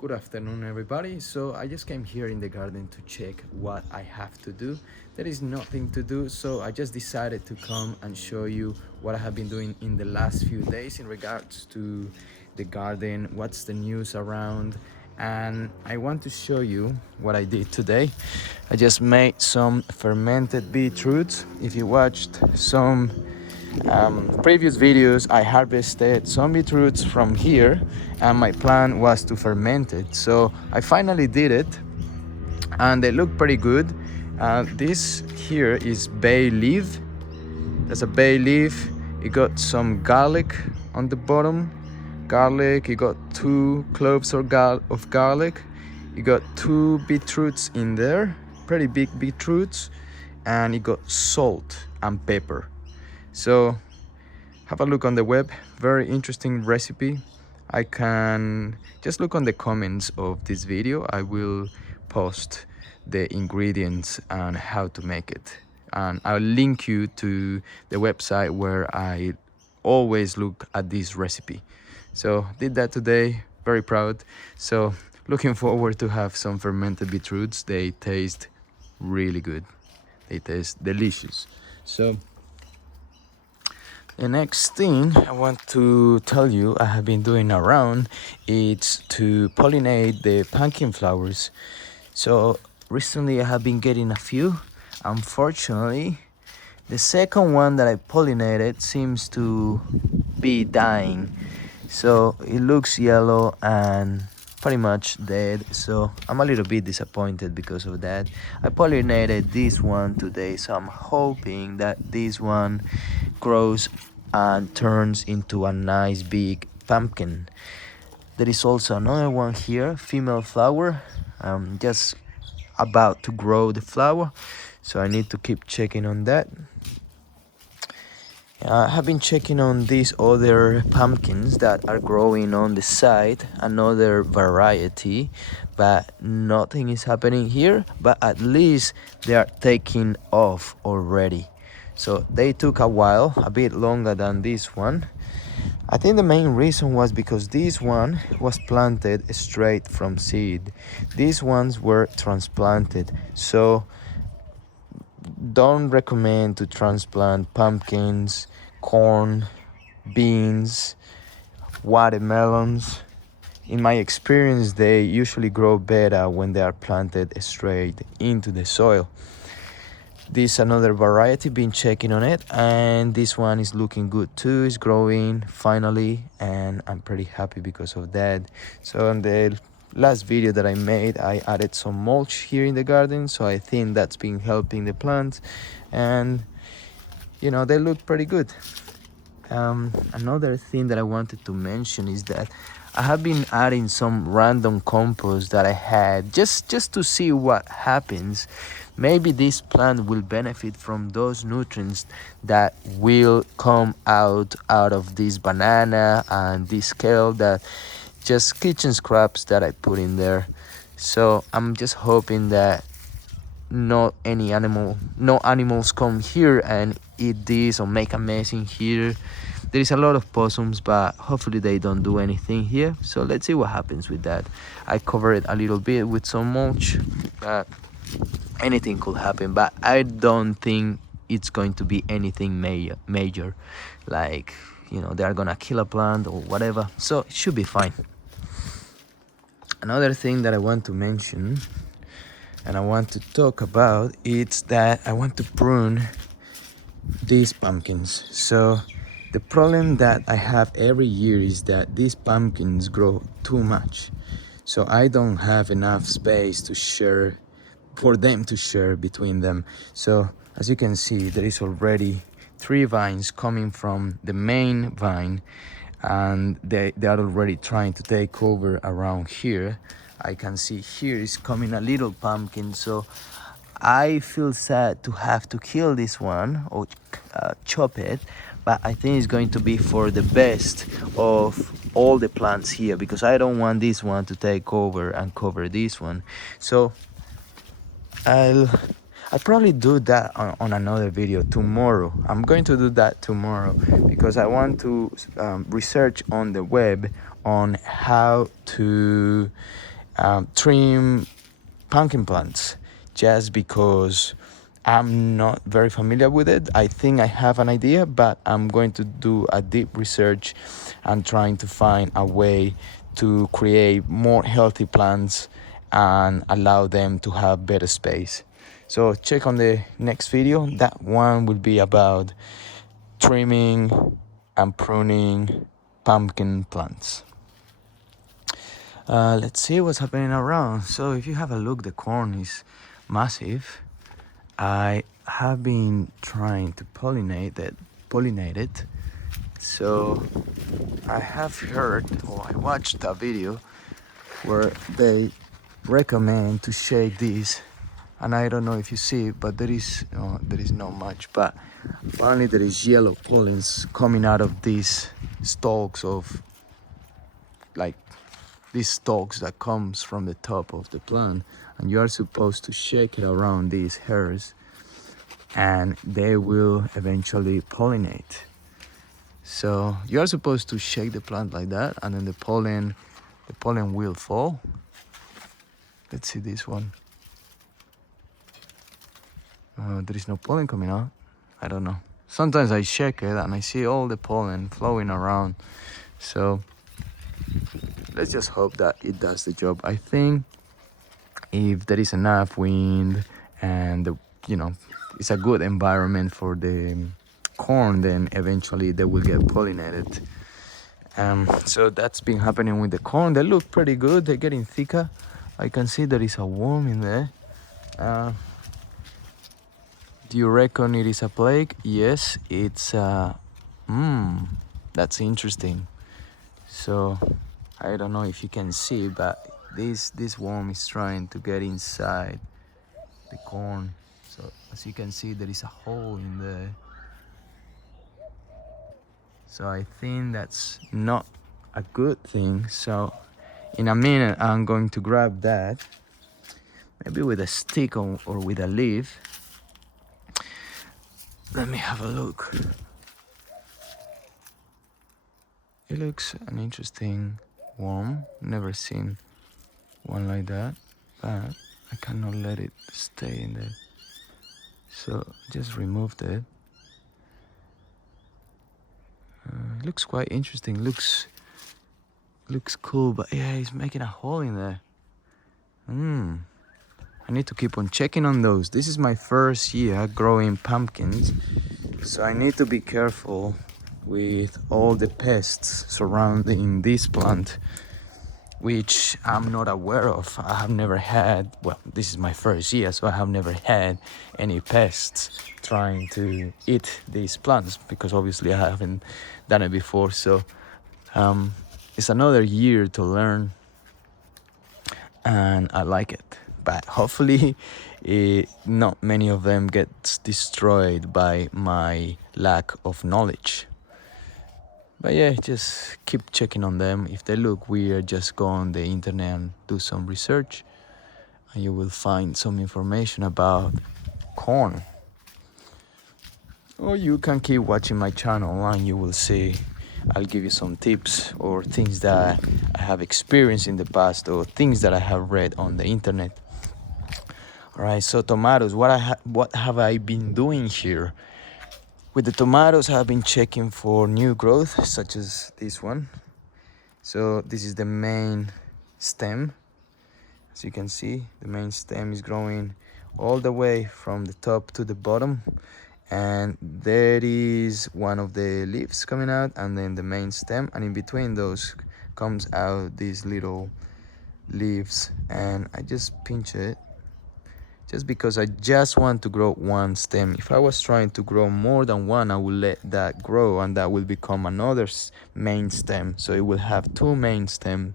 Good afternoon, everybody. So I just came here in the garden to check what I have to do. There is nothing to do, so I just decided to come and show you what I have been doing in the last few days in regards to the garden, what's the news around, and I want to show you what I did today. I just made some fermented beetroots. If you watched some previous videos, I harvested some beetroots from here and my plan was to ferment it. So I finally did it and they look pretty good. This here is bay leaf. There's a bay leaf. It got some garlic on the bottom. Garlic, you got 2 cloves of garlic. You got 2 beetroots in there, pretty big beetroots, and you got salt and pepper. So have a look on the web, very interesting recipe. I can just look on the comments of this video. I will post the ingredients and how to make it, and I'll link you to the website where I always look at this recipe. So did that today, very proud. So looking forward to have some fermented beetroots. They taste really good, they taste delicious. So the next thing I want to tell you I have been doing around is to pollinate the pumpkin flowers. So recently I have been getting a few. Unfortunately, the second one that I pollinated seems to be dying. So it looks yellow and pretty much dead. So I'm a little bit disappointed because of that. I pollinated this one today, so I'm hoping that this one grows and turns into a nice big pumpkin. There is also another one here, female flower. Just about to grow the flower, so I need to keep checking on that. I have been checking on these other pumpkins that are growing on the side, another variety, but nothing is happening here. But at least they are taking off already. So they took a while, a bit longer than this one. I think the main reason was because this one was planted straight from seed. These ones were transplanted. So don't recommend to transplant pumpkins, corn, beans, watermelons. In my experience, they usually grow better when they are planted straight into the soil. This another variety, been checking on it, and this one is looking good too. It's growing finally, and I'm pretty happy because of that. So in the last video that I made, I added some mulch here in the garden, so I think that's been helping the plants, and you know, they look pretty good. Another thing that I wanted to mention is that I have been adding some random compost that I had just to see what happens. Maybe this plant will benefit from those nutrients that will come out of this banana and this kale, that just kitchen scraps that I put in there. So I'm just hoping that no animals come here and eat this or make a mess in here. There is a lot of possums, but hopefully they don't do anything here. So let's see what happens with that. I cover it a little bit with some mulch. Anything could happen, but I don't think it's going to be anything major, like, you know, they're gonna kill a plant or whatever. So it should be fine. Another thing that I want to mention and I want to talk about is that I want to prune these pumpkins. So the problem that I have every year is that these pumpkins grow too much, so I don't have enough space to share for them to share between them. So as you can see, there is already 3 vines coming from the main vine, and they are already trying to take over around here. I can see here is coming a little pumpkin, so I feel sad to have to kill this one or chop it, but I think it's going to be for the best of all the plants here, because I don't want this one to take over and cover this one. So I'll probably do that on another video tomorrow. I'm going to do that tomorrow because I want to research on the web on how to trim pumpkin plants, just because I'm not very familiar with it. I think I have an idea, but I'm going to do a deep research and trying to find a way to create more healthy plants and allow them to have better space. So check on the next video. That one will be about trimming and pruning pumpkin plants. Let's see what's happening around. So if you have a look, the corn is massive. I have been trying to pollinate it. So I have heard, or I watched a video where they recommend to shake this, and I don't know if you see, but there is not much, but apparently there is yellow pollens coming out of these stalks of, like, these stalks that comes from the top of the plant, and you are supposed to shake it around these hairs and they will eventually pollinate. So you are supposed to shake the plant like that, and then the pollen will fall. Let's see this one. There is no pollen coming out. I don't know. Sometimes I shake it and I see all the pollen flowing around. So let's just hope that it does the job. I think if there is enough wind and it's a good environment for the corn, then eventually they will get pollinated. So that's been happening with the corn. They look pretty good. They're getting thicker. I can see there is a worm in there. Do you reckon it is a plague? Yes, it's that's interesting. So I don't know if you can see, but this worm is trying to get inside the corn. So as you can see, there is a hole in there. So I think that's not a good thing. So in a minute I'm going to grab that, maybe with a stick or with a leaf. Let me have a look. It looks an interesting worm. Never seen one like that, but I cannot let it stay in there. So just removed it. It looks quite interesting. Looks cool, but yeah, it's making a hole in there. I need to keep on checking on those. This is my first year growing pumpkins, so I need to be careful with all the pests surrounding this plant, which I'm not aware of. I have never had, well, this is my first year, so I have never had any pests trying to eat these plants, because obviously I haven't done it before. So it's another year to learn, and I like it. But hopefully not many of them gets destroyed by my lack of knowledge. But yeah, just keep checking on them. If they look weird, just go on the internet and do some research, and you will find some information about corn. Or you can keep watching my channel and you will see I'll give you some tips or things that I have experienced in the past, or things that I have read on the internet. All right, so tomatoes, what have I been doing here? With the tomatoes, I've been checking for new growth, such as this one. So this is the main stem. As you can see, the main stem is growing all the way from the top to the bottom. And there is one of the leaves coming out, and then the main stem. And in between those comes out these little leaves. And I just pinch it, just because I just want to grow one stem. If I was trying to grow more than one, I will let that grow, and that will become another main stem. So it will have two main stems.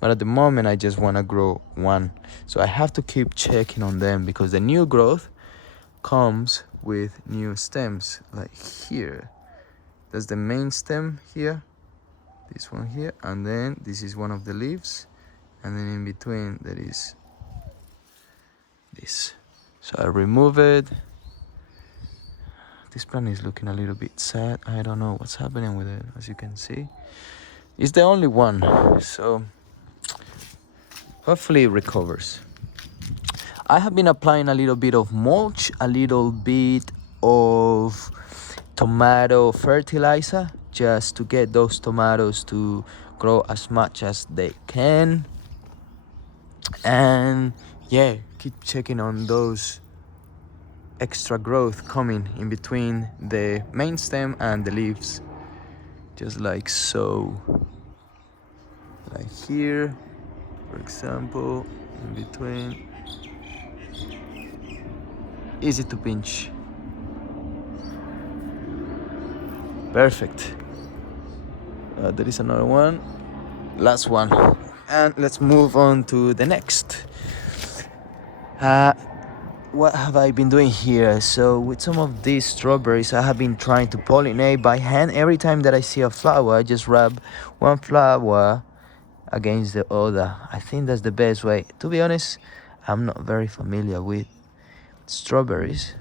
But at the moment, I just want to grow one. So I have to keep checking on them, because the new growth comes with new stems. Like here, that's the main stem here, this one here, and then this is one of the leaves, and then in between there is this. So I remove it. This plant is looking a little bit sad. I don't know what's happening with it, as you can see. It's the only one, so hopefully it recovers. I have been applying a little bit of mulch, a little bit of tomato fertilizer, just to get those tomatoes to grow as much as they can. And yeah, keep checking on those extra growth coming in between the main stem and the leaves, just like so. Like here, for example, in between. Easy to pinch. Perfect. There is another one. Last one. And let's move on to the next. What have I been doing here? So with some of these strawberries, I have been trying to pollinate by hand. Every time that I see a flower, I just rub one flower against the other. I think that's the best way. To be honest, I'm not very familiar with strawberries,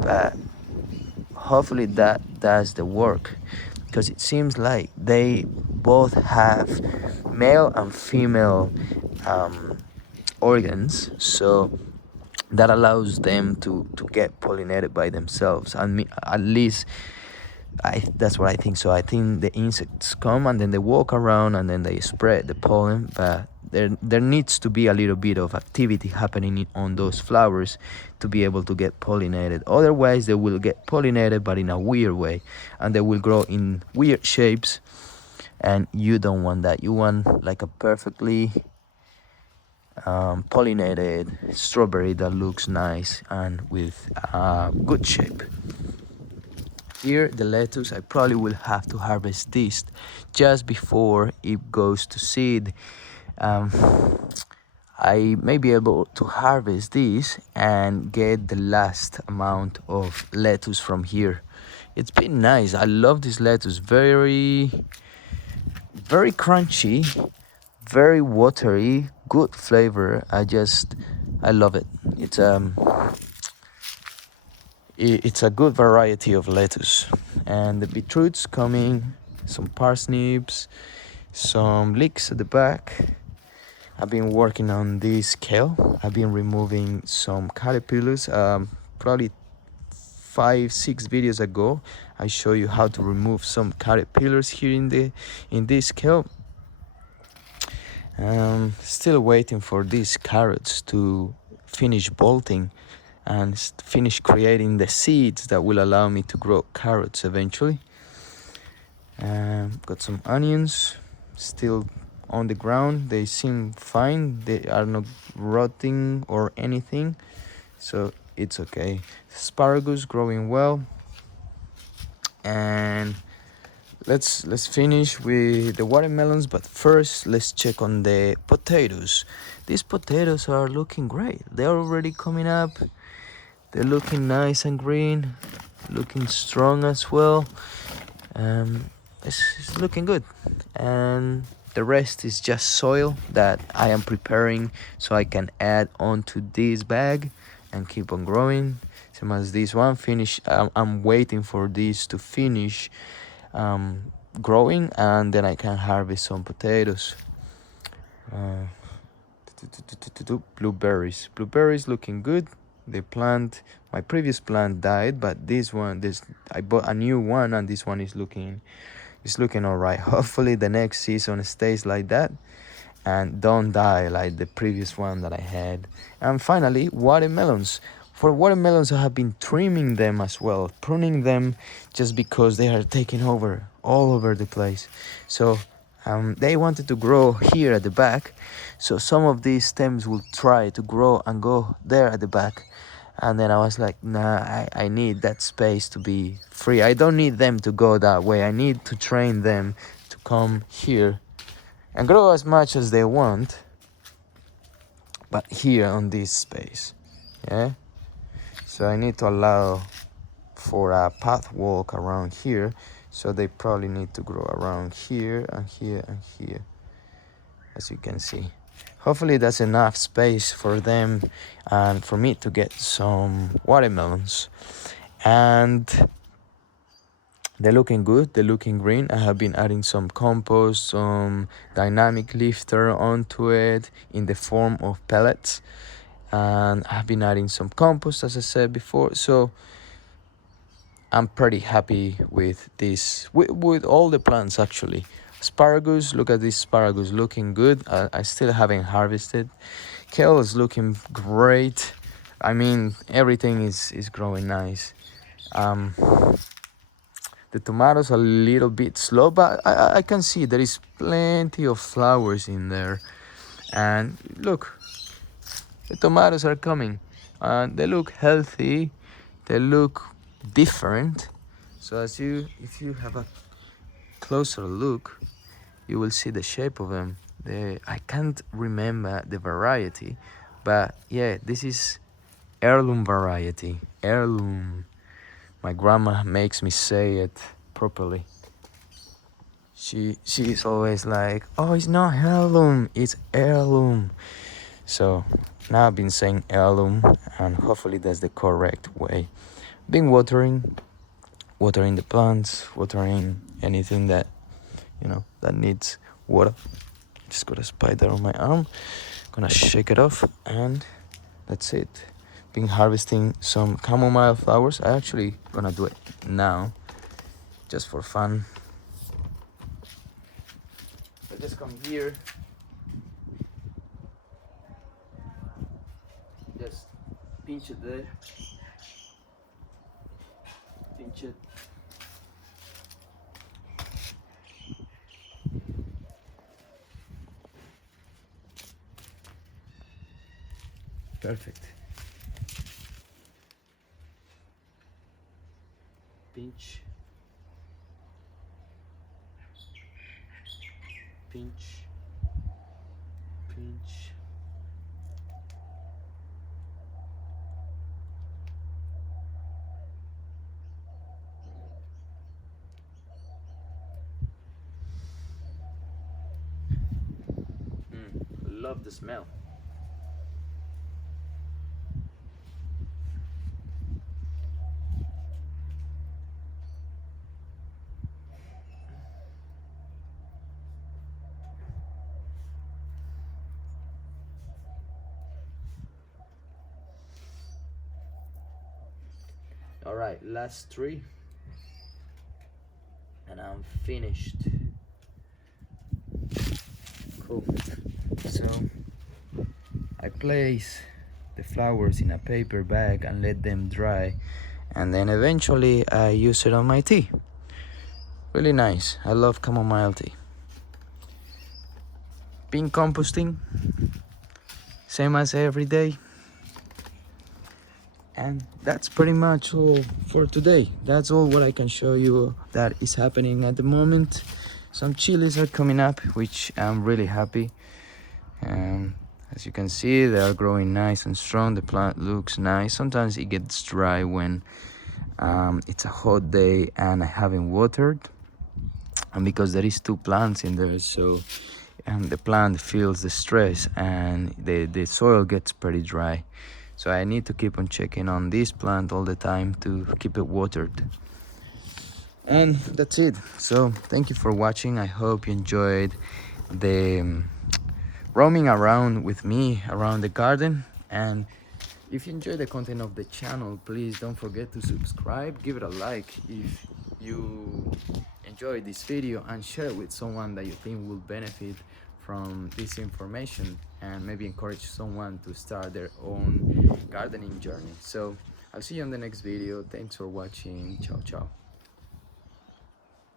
but hopefully that does the work, because it seems like they both have male and female organs, so that allows them to get pollinated by themselves. And at least that's what I think. So I think the insects come and then they walk around and then they spread the pollen, but there needs to be a little bit of activity happening on those flowers to be able to get pollinated. Otherwise they will get pollinated, but in a weird way, and they will grow in weird shapes, and you don't want that. You want like a perfectly pollinated strawberry that looks nice and with good shape. Here the lettuce, I probably will have to harvest this just before it goes to seed. I may be able to harvest this and get the last amount of lettuce from here. It's been nice. I love this lettuce. Very crunchy, very watery, good flavor. I love it. It's a good variety of lettuce. And the beetroots coming, some parsnips, some leeks at the back. I've been working on this kale. I've been removing some caterpillars. Probably 5-6 videos ago, I show you how to remove some caterpillars here in this kale. Still waiting for these carrots to finish bolting and finish creating the seeds that will allow me to grow carrots eventually. Got some onions still on the ground. They seem fine. They are not rotting or anything, so it's okay. Asparagus growing well. And let's finish with the watermelons, but first let's check on the potatoes. These potatoes are looking great. They're already coming up. They're looking nice and green, looking strong as well. It's looking good. And the rest is just soil that I am preparing so I can add onto this bag and keep on growing. Same as this one finish. I'm waiting for this to finish growing, and then I can harvest some potatoes. Blueberries looking good. My previous plant died, but I bought a new one, and this one is looking all right. Hopefully the next season stays like that and don't die like the previous one that I had. And finally, watermelons. For watermelons, I have been trimming them as well, pruning them, just because they are taking over all over the place. So they wanted to grow here at the back, so some of these stems will try to grow and go there at the back. And then I was like, nah, I need that space to be free. I don't need them to go that way. I need to train them to come here and grow as much as they want, but here on this space. Yeah, so I need to allow for a path walk around here, so they probably need to grow around here and here and here, as you can see. Hopefully that's enough space for them and for me to get some watermelons. And they're looking good, they're looking green. I have been adding some compost, some dynamic lifter onto it in the form of pellets, and I've been adding some compost, as I said before. So I'm pretty happy with this, with all the plants actually. Asparagus, look at this asparagus looking good. I still haven't harvested. Kale is looking great. I mean, everything is growing nice. um the tomatoes are a little bit slow, but I can see there is plenty of flowers in there. And look, the tomatoes are coming, and they look healthy, they look different. So if you have a closer look, you will see the shape of them. I can't remember the variety, but yeah, this is heirloom variety. Heirloom. My grandma makes me say it properly. She's always like, oh, it's not heirloom, it's heirloom. So now I've been saying heirloom, and hopefully that's the correct way. Been watering the plants, watering anything that that needs water. Just got a spider on my arm. Gonna shake it off, and that's it. Been harvesting some chamomile flowers. I actually gonna do it now, just for fun. I just come here, just pinch it there, pinch it. Perfect. Pinch, pinch, pinch. Love the smell. All right, last three, and I'm finished. Cool. So I place the flowers in a paper bag and let them dry, and then eventually I use it on my tea. Really nice. I love chamomile tea. Been composting, same as every day. And that's pretty much all for today. That's all what I can show you that is happening at the moment. Some chilies are coming up, which I'm really happy. As you can see, they are growing nice and strong. The plant looks nice. Sometimes it gets dry when it's a hot day and I haven't watered, and because there is two plants in there, so the plant feels the stress and the soil gets pretty dry. So I need to keep on checking on this plant all the time to keep it watered. And that's it. So thank you for watching. I hope you enjoyed the roaming around with me around the garden. And if you enjoy the content of the channel, please don't forget to subscribe, give it a like if you enjoyed this video, and share it with someone that you think will benefit from this information, and maybe encourage someone to start their own gardening journey. So I'll see you on the next video. Thanks for watching. Ciao ciao.